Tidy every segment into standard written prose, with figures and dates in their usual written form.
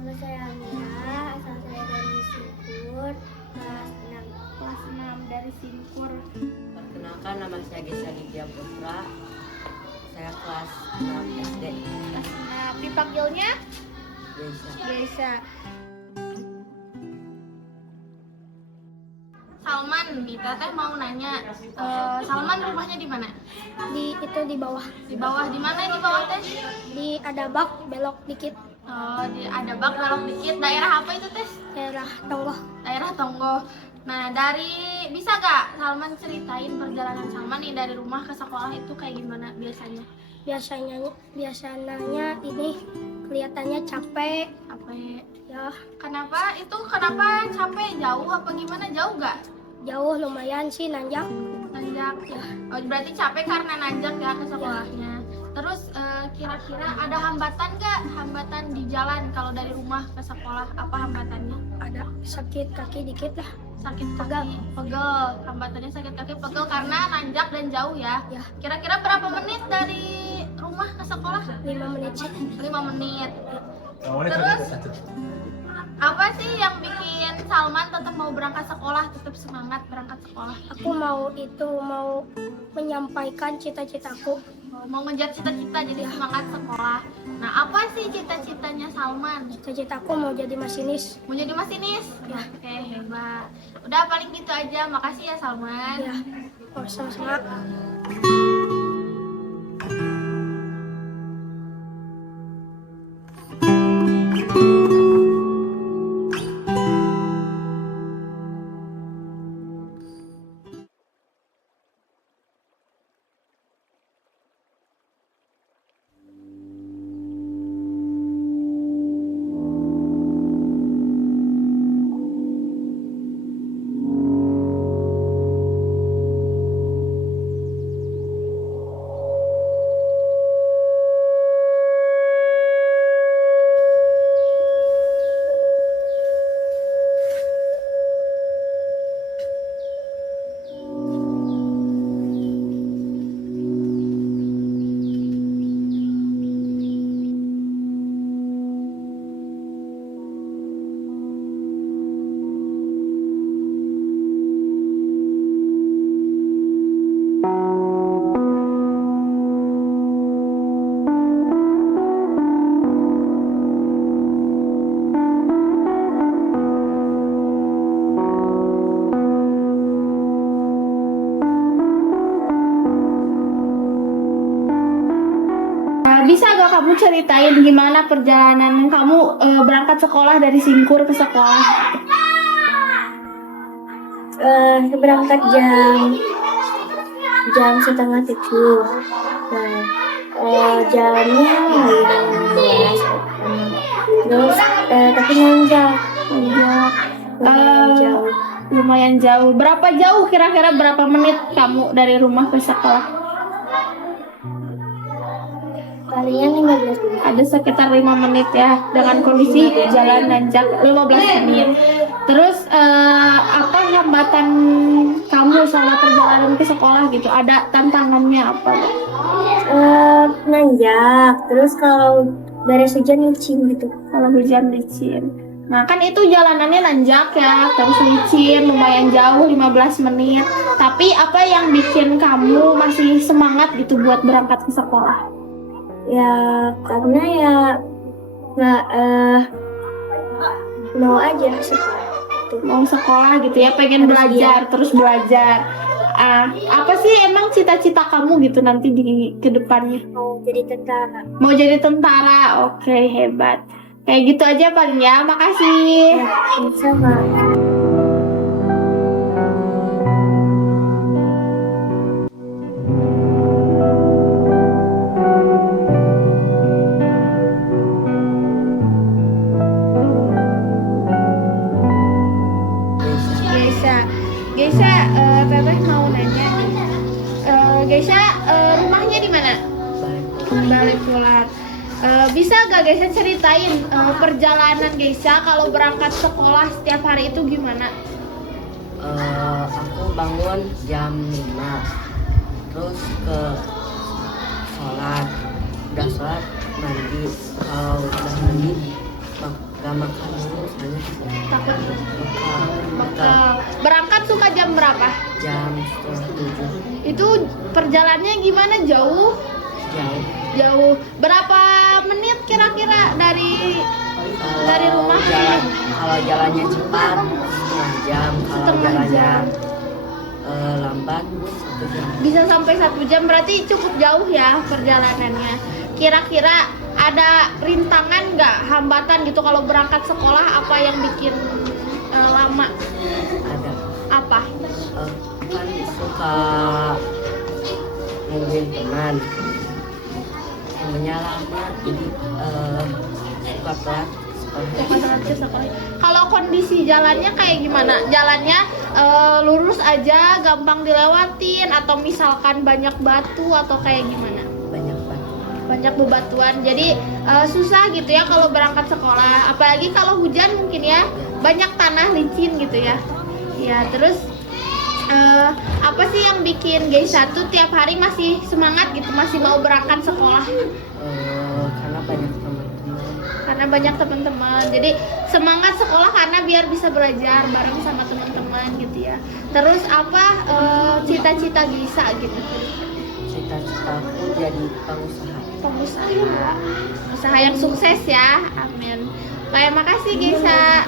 Nama saya Amira, asal saya dari Singkur, kelas 6. Kelas 6 dari Singkur. Perkenalkan, nama saya Gesa Ditya Putra. Saya kelas 6 SD. Kelas 6. Dipanggilnya Gesa. Gesa. Salman, kita teh mau nanya, Salman rumahnya di mana? Di bawah. Di bawah, di mana di bawah teh? Di ada bak belok dikit, Oh, ada bak belok dikit. Daerah apa itu teh? daerah Tonggo. Daerah Tonggo. Nah, bisa gak Salman ceritain perjalanan Salman nih dari rumah ke sekolah itu kayak gimana biasanya? Biasanya ini kelihatannya capek. Apa Ya, Kenapa capek? Jauh apa gimana? Jauh gak? jauh lumayan sih, nanjak. Nanjak ya. Oh, berarti capek karena nanjak ya ke sekolahnya. Terus kira-kira ada hambatan gak? Hambatan di jalan kalau dari rumah ke sekolah, apa hambatannya? Ada sakit kaki dikit lah. Sakit kaki, pegel. Hambatannya sakit kaki, pegel karena nanjak dan jauh ya. Ya, Kira-kira berapa menit dari rumah ke sekolah? 5 menit sih. 5 menit. Terus apa sih yang bikin Salman tetap mau berangkat sekolah, tetap semangat berangkat sekolah? Aku mau menyampaikan cita-citaku. Mau ngejar cita-cita jadi semangat sekolah. Nah, apa sih cita-citanya Salman? Cita-citaku mau jadi masinis. Mau jadi masinis? Ya. Oke, hebat. Udah paling gitu aja. Makasih ya Salman. Ya, sama-sama. Bisa gak kamu ceritain gimana perjalanan kamu berangkat sekolah dari Singkur ke sekolah? Berangkat jam setengah 7. Nah, jalannya lumayan, terus tapi nanjak jauh. Lumayan jauh. Berapa jauh kira-kira berapa menit kamu dari rumah ke sekolah? Palingan 15 menit. Ada sekitar 5 menit ya dengan kondisi jalan nanjak 15 menit. Terus apa hambatan kamu selama perjalanan ke sekolah gitu? Ada tantangannya apa? Nanjak, terus kalau beres hujan licin gitu. Kalau hujan licin. Nah, kan itu jalanannya nanjak ya, terus licin, lumayan jauh 15 menit. Tapi apa yang bikin kamu masih semangat gitu buat berangkat ke sekolah? Ya karena ya nggak mau aja sekolah. Mau sekolah gitu ya, pengen belajar, terus belajar. Apa sih emang cita-cita kamu gitu nanti di kedepannya? Mau jadi tentara. Mau jadi tentara, oke, hebat. Kayak gitu aja paling ya, makasih. Sama. Geisha, Teteh mau nanya nih. Geisha, rumahnya di mana? Balai bisa gak Geisha ceritain perjalanan Geisha kalau berangkat sekolah setiap hari itu gimana? Aku bangun jam 5, terus ke sholat, udah sholat mandi, kalau udah mandi kita makan dulu soalnya Takut bekal bekal. Berangkat suka jam berapa? jam setengah 7 Itu perjalanannya gimana? Jauh? jauh. Jauh. Berapa menit kira-kira dari rumah? Kalau jalannya cepat setengah jam, kalau Setengah jalannya jam. lambat 1 jam. Bisa sampai 1 jam, berarti cukup jauh ya perjalanannya. Kira-kira ada rintangan nggak, hambatan gitu kalau berangkat sekolah, apa yang bikin lama? Ada Apa? kan suka nungguin teman, temennya lama jadi suka telat. Kalau kondisi jalannya kayak gimana? Jalannya lurus aja, gampang dilewatin, atau misalkan banyak batu atau kayak gimana? Banyak banget. Banyak bebatuan, jadi susah gitu ya kalau berangkat sekolah. Apalagi kalau hujan mungkin ya, banyak tanah licin gitu ya. Ya terus apa sih yang bikin Geisha tuh tiap hari masih semangat gitu, masih mau berangkat sekolah? Karena banyak teman-teman. Karena banyak teman-teman, jadi semangat sekolah karena biar bisa belajar bareng sama teman-teman gitu ya. Terus apa cita-cita Geisha gitu? Cita-citaku jadi Usaha yang sukses ya, amin. Kayak makasih Geisha.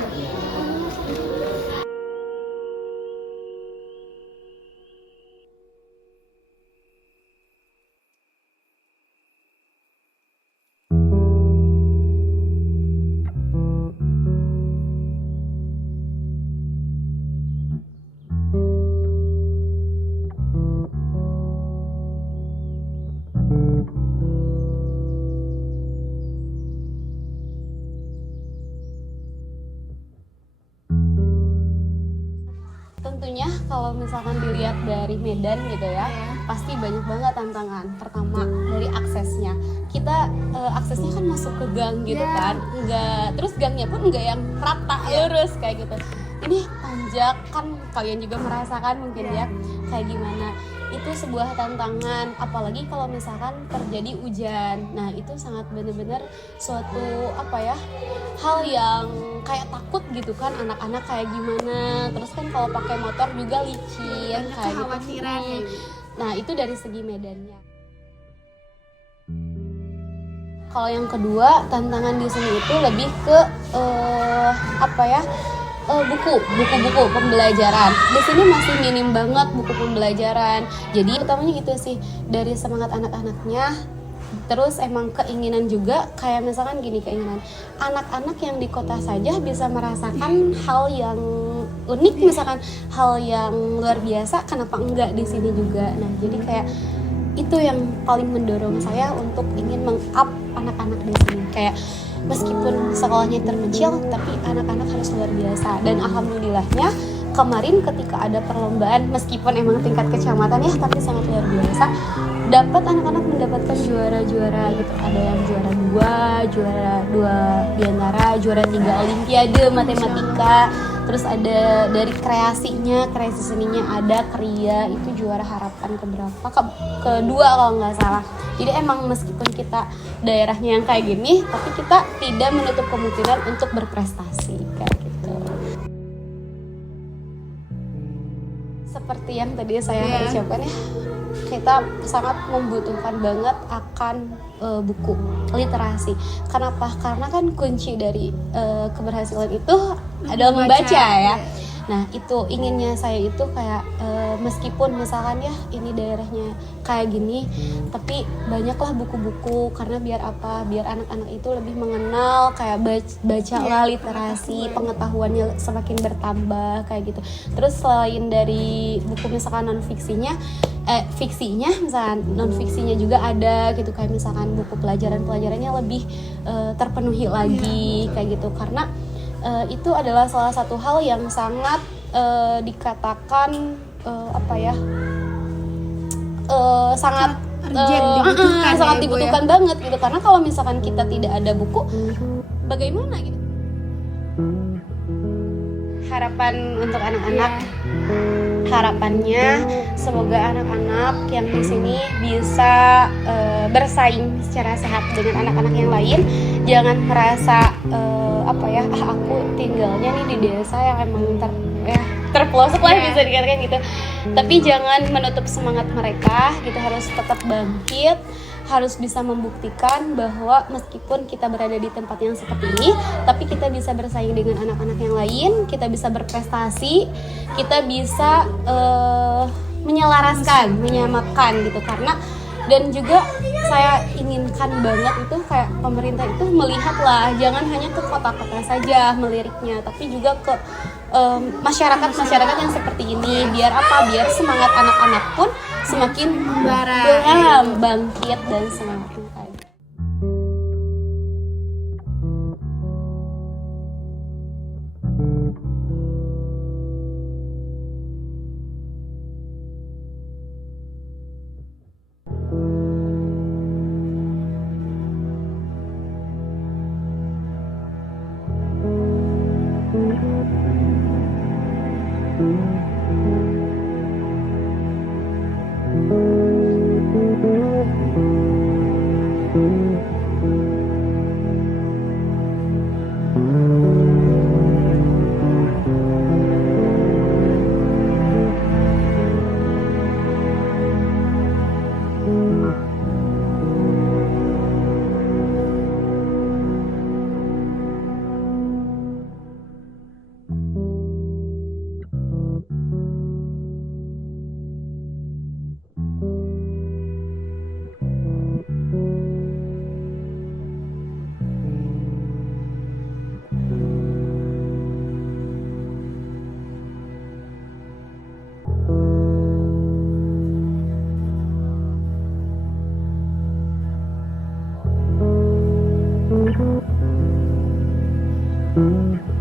Tentunya kalau misalkan dilihat dari Medan gitu ya, pasti banyak banget tantangan. Pertama dari aksesnya, kita aksesnya kan masuk ke gang gitu kan, terus gangnya pun enggak yang rata lurus kayak gitu. Ini tanjak kan, kalian juga merasakan mungkin ya kayak gimana. Itu sebuah tantangan, apalagi kalau misalkan terjadi hujan. Nah itu sangat benar-benar suatu hal yang kayak takut gitu kan, anak-anak kayak gimana. Terus kan kalau pakai motor juga licin kayak gitu. Nah itu dari segi medannya. Kalau yang kedua, tantangan di sini itu lebih ke buku pembelajaran. Di sini masih minim banget buku pembelajaran. Jadi utamanya gitu sih, dari semangat anak-anaknya. Terus emang keinginan juga, kayak misalkan gini, keinginan anak-anak yang di kota saja bisa merasakan hal yang unik, misalkan hal yang luar biasa, kenapa enggak di sini juga. Nah jadi kayak itu yang paling mendorong saya untuk ingin meng-up anak-anak di sini. Kayak meskipun sekolahnya terpencil, tapi anak-anak harus luar biasa. Dan alhamdulillahnya kemarin ketika ada perlombaan, meskipun emang tingkat kecamatan ya, tapi sangat luar biasa. Dapat anak-anak mendapatkan juara-juara gitu. Ada yang juara 2 biantara, juara 3 olimpiade matematika. Terus ada dari kreasi seninya ada Kria, itu juara harapan kedua kalau nggak salah. Jadi emang meskipun kita daerahnya yang kayak gini, tapi kita tidak menutup kemungkinan untuk berprestasi kayak gitu. Seperti yang tadi saya ucapkan ya, kita sangat membutuhkan banget akan buku literasi. Kenapa? Karena kan kunci dari keberhasilan itu adalah membaca ya. Nah itu inginnya saya itu kayak meskipun misalkan ya ini daerahnya kayak gini, tapi banyaklah buku-buku, karena biar anak-anak itu lebih mengenal, kayak bacalah literasi, pengetahuannya semakin bertambah kayak gitu. Terus selain dari buku misalkan fiksinya misalkan non-fiksinya juga ada gitu, kayak misalkan buku pelajarannya lebih terpenuhi lagi kayak gitu, karena itu adalah salah satu hal yang sangat dikatakan sangat sangat dibutuhkan banget gitu, karena kalau misalkan kita tidak ada buku, bagaimana gitu. Harapan untuk anak-anak, harapannya semoga anak-anak yang di sini bisa bersaing secara sehat dengan anak-anak yang lain, jangan merasa aku tinggalnya nih di desa yang emang terpelosok lah bisa dikatakan gitu. Tapi jangan menutup semangat mereka, kita harus tetap bangkit, harus bisa membuktikan bahwa meskipun kita berada di tempat yang seperti ini, tapi kita bisa bersaing dengan anak-anak yang lain, kita bisa berprestasi, kita bisa menyelaraskan, menyamakan gitu. Karena dan juga saya inginkan banget itu kayak pemerintah itu melihatlah, jangan hanya ke kota-kota saja meliriknya, tapi juga ke masyarakat yang seperti ini. Biar apa? Biar semangat anak-anak pun semakin bangkit dan semangat lagi. Thank you.